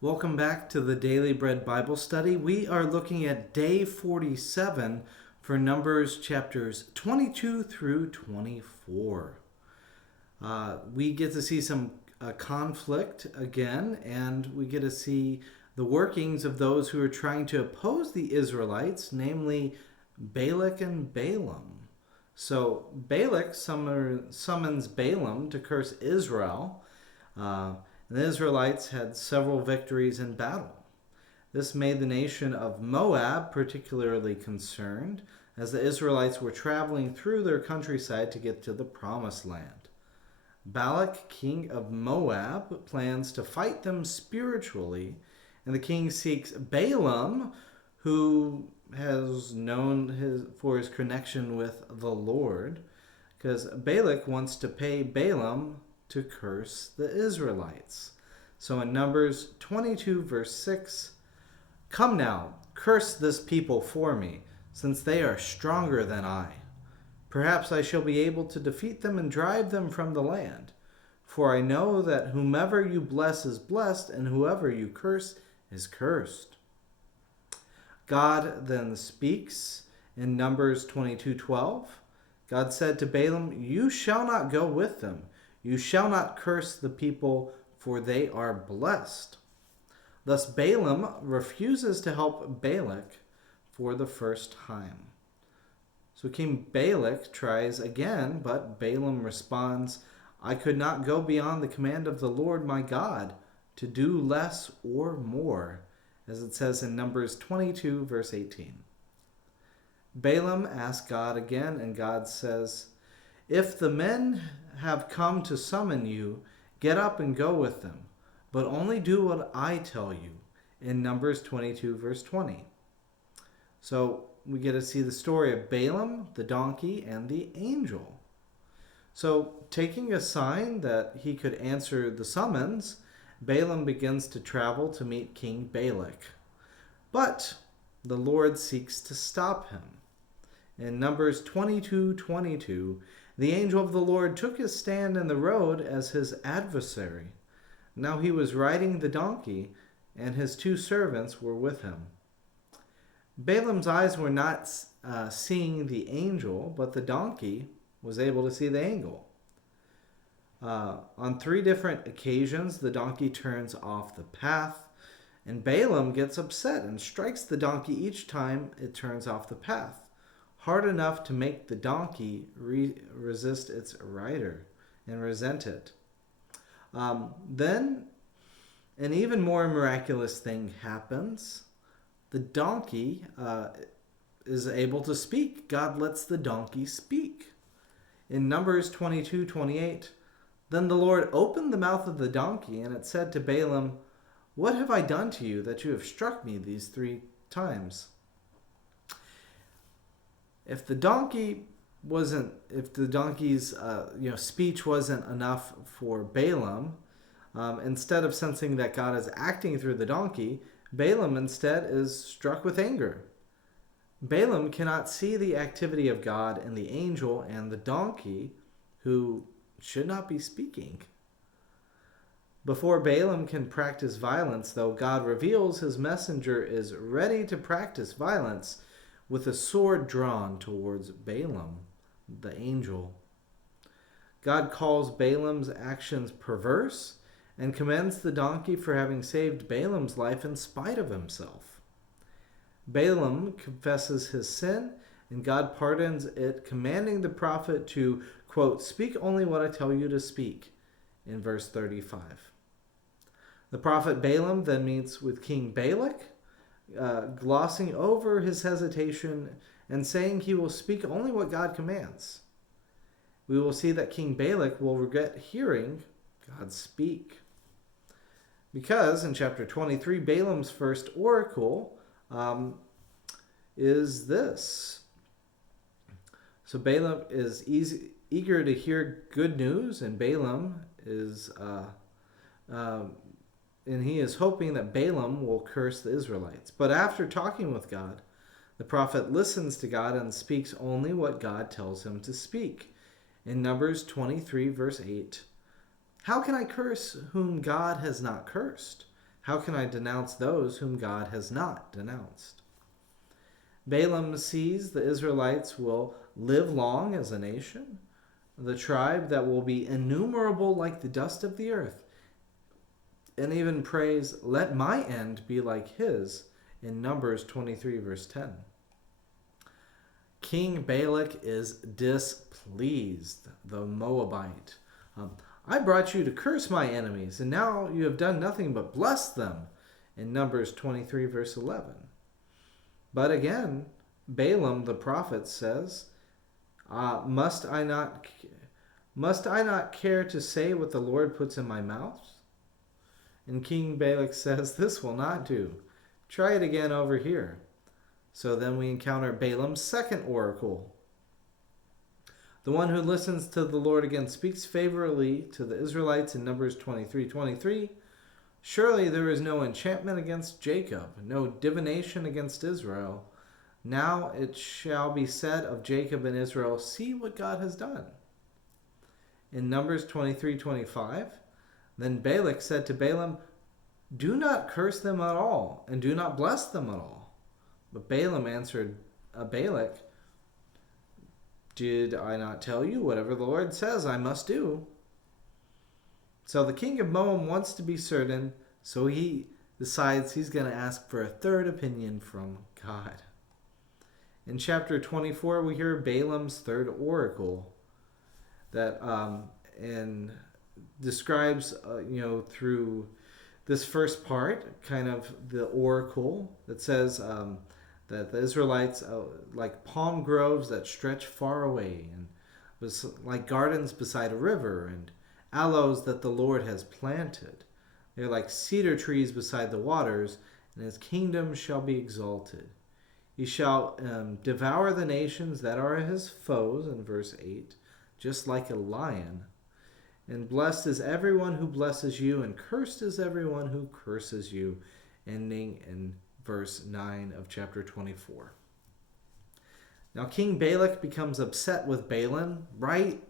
Welcome back to the Daily Bread Bible Study. We are looking at day 47 for Numbers chapters 22 through 24. We get to see some conflict again, and we get to see the workings of those who are trying to oppose the Israelites, namely Balak and Balaam. So Balak summons Balaam to curse Israel. The Israelites had several victories in battle. This made the nation of Moab particularly concerned, as the Israelites were traveling through their countryside to get to the Promised Land. Balak, king of Moab, plans to fight them spiritually, and the king seeks Balaam, who has known for his connection with the Lord, because Balak wants to pay Balaam to curse the Israelites. So in Numbers 22, verse 6, "Come now, curse this people for me, since they are stronger than I. Perhaps I shall be able to defeat them and drive them from the land. For I know that whomever you bless is blessed, and whoever you curse is cursed." God then speaks in Numbers 22:12. God said to Balaam, "You shall not go with them. You shall not curse the people, for they are blessed." Thus Balaam refuses to help Balak for the first time. So King Balak tries again, but Balaam responds, "I could not go beyond the command of the Lord my God to do less or more," as it says in Numbers 22, verse 18. Balaam asks God again, and God says, "If the men have come to summon you, get up and go with them, but only do what I tell you," in Numbers 22, verse 20. So we get to see the story of Balaam, the donkey, and the angel. So taking a sign that he could answer the summons, Balaam begins to travel to meet King Balak. But the Lord seeks to stop him. In Numbers 22:22, the angel of the Lord took his stand in the road as his adversary. Now he was riding the donkey, and his two servants were with him. Balaam's eyes were not seeing the angel, but the donkey was able to see the angel. On 3 different occasions, the donkey turns off the path, and Balaam gets upset and strikes the donkey each time it turns off the path, hard enough to make the donkey resist its rider and resent it. Then an even more miraculous thing happens. The donkey is able to speak. God lets the donkey speak. In Numbers 22:28, "Then the Lord opened the mouth of the donkey, and it said to Balaam, 'What have I done to you that you have struck me these 3 times?'" If the donkey's speech wasn't enough for Balaam, instead of sensing that God is acting through the donkey, Balaam instead is struck with anger. Balaam cannot see the activity of God in the angel and the donkey, who should not be speaking. Before Balaam can practice violence, though, God reveals his messenger is ready to practice violence with a sword drawn towards Balaam, the angel. God calls Balaam's actions perverse and commends the donkey for having saved Balaam's life in spite of himself. Balaam confesses his sin, and God pardons it, commanding the prophet to, quote, "Speak only what I tell you to speak," in verse 35. The prophet Balaam then meets with King Balak, glossing over his hesitation and saying he will speak only what God commands. We will see that King Balak will regret hearing God speak. Because in chapter 23, Balaam's first oracle is this. So Balaam is eager to hear good news, and Balaam is and he is hoping that Balaam will curse the Israelites. But after talking with God, the prophet listens to God and speaks only what God tells him to speak. In Numbers 23, verse 8, "How can I curse whom God has not cursed? How can I denounce those whom God has not denounced? Balaam sees the Israelites will live long as a nation, the tribe that will be innumerable like the dust of the earth, and even prays, "Let my end be like his," in Numbers 23, verse 10. King Balak is displeased, the Moabite. I brought you to curse my enemies, and now you have done nothing but bless them, in Numbers 23, verse 11. But again, Balaam the prophet says, must I not care to say what the Lord puts in my mouth? And King Balak says, this will not do. Try it again over here. So then we encounter Balaam's second oracle. The one who listens to the Lord again speaks favorably to the Israelites in Numbers 23:23. Surely there is no enchantment against Jacob, no divination against Israel. Now it shall be said of Jacob and Israel, see what God has done. In Numbers 23:25, then Balak said to Balaam, do not curse them at all, and do not bless them at all. But Balaam answered Balak, did I not tell you, whatever the Lord says I must do? So the king of Moab wants to be certain, so he decides he's going to ask for a third opinion from God. In chapter 24, we hear Balaam's third oracle that and describes, through this first part, kind of the oracle that says that the Israelites, like palm groves that stretch far away, and was like gardens beside a river, and aloes that the Lord has planted. They're like cedar trees beside the waters, and his kingdom shall be exalted. He shall devour the nations that are his foes, in verse 8, just like a lion. And blessed is everyone who blesses you, and cursed is everyone who curses you, ending in verse 9 of chapter 24. Now King Balak becomes upset with Balaam, right?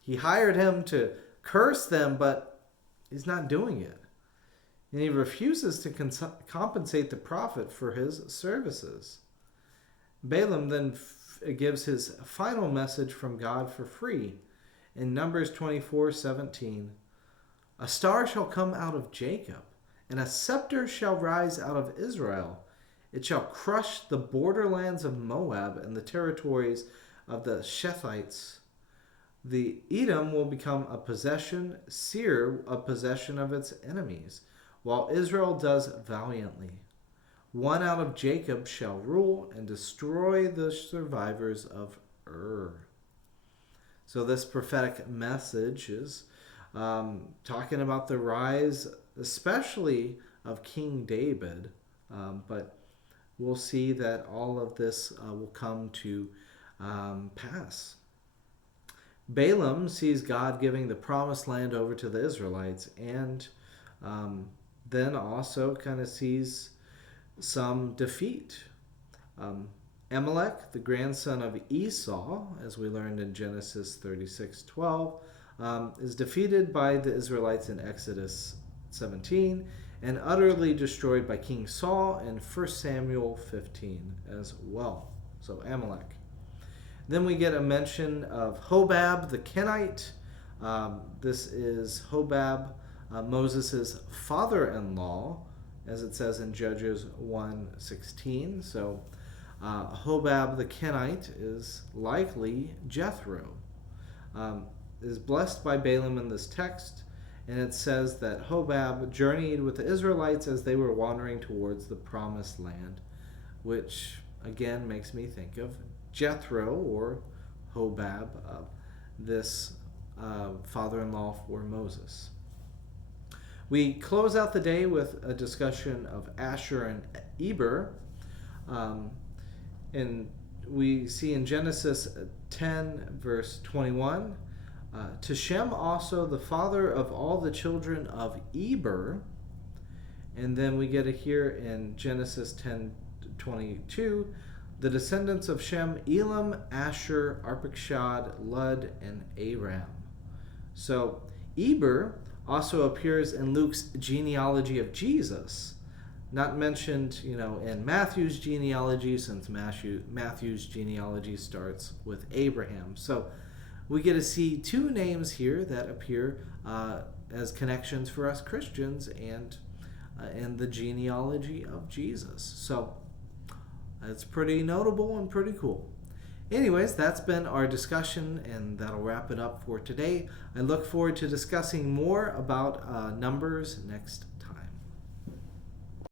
He hired him to curse them, but he's not doing it. And he refuses to compensate the prophet for his services. Balaam then gives his final message from God for free. In Numbers 24:17, a star shall come out of Jacob, and a scepter shall rise out of Israel. It shall crush the borderlands of Moab and the territories of the Shethites. The Edom will become a possession, Seir a possession of its enemies, while Israel does valiantly. One out of Jacob shall rule and destroy the survivors of Ur. So this prophetic message is talking about the rise, especially of King David, but we'll see that all of this will come to pass. Balaam sees God giving the promised land over to the Israelites, and then also kind of sees some defeat. Amalek, the grandson of Esau, as we learned in Genesis 36:12, is defeated by the Israelites in Exodus 17 and utterly destroyed by King Saul in 1 Samuel 15 as well. So Amalek. Then we get a mention of Hobab the Kenite. This is Hobab, Moses' father-in-law, as it says in Judges 1:16. So Hobab the Kenite is likely Jethro. Is blessed by Balaam in this text, and it says that Hobab journeyed with the Israelites as they were wandering towards the promised land, which again makes me think of Jethro, or Hobab, this father-in-law for Moses. We close out the day with a discussion of Asher and Eber. And we see in Genesis 10, verse 21, to Shem also the father of all the children of Eber. And then we get it here in Genesis 10:22, the descendants of Shem, Elam, Asher, Arpachshad, Lud, and Aram. So Eber also appears in Luke's genealogy of Jesus. Not mentioned, in Matthew's genealogy, since Matthew's genealogy starts with Abraham. So we get to see two names here that appear as connections for us Christians and in the genealogy of Jesus. So it's pretty notable and pretty cool. Anyways, that's been our discussion, and that'll wrap it up for today. I look forward to discussing more about Numbers next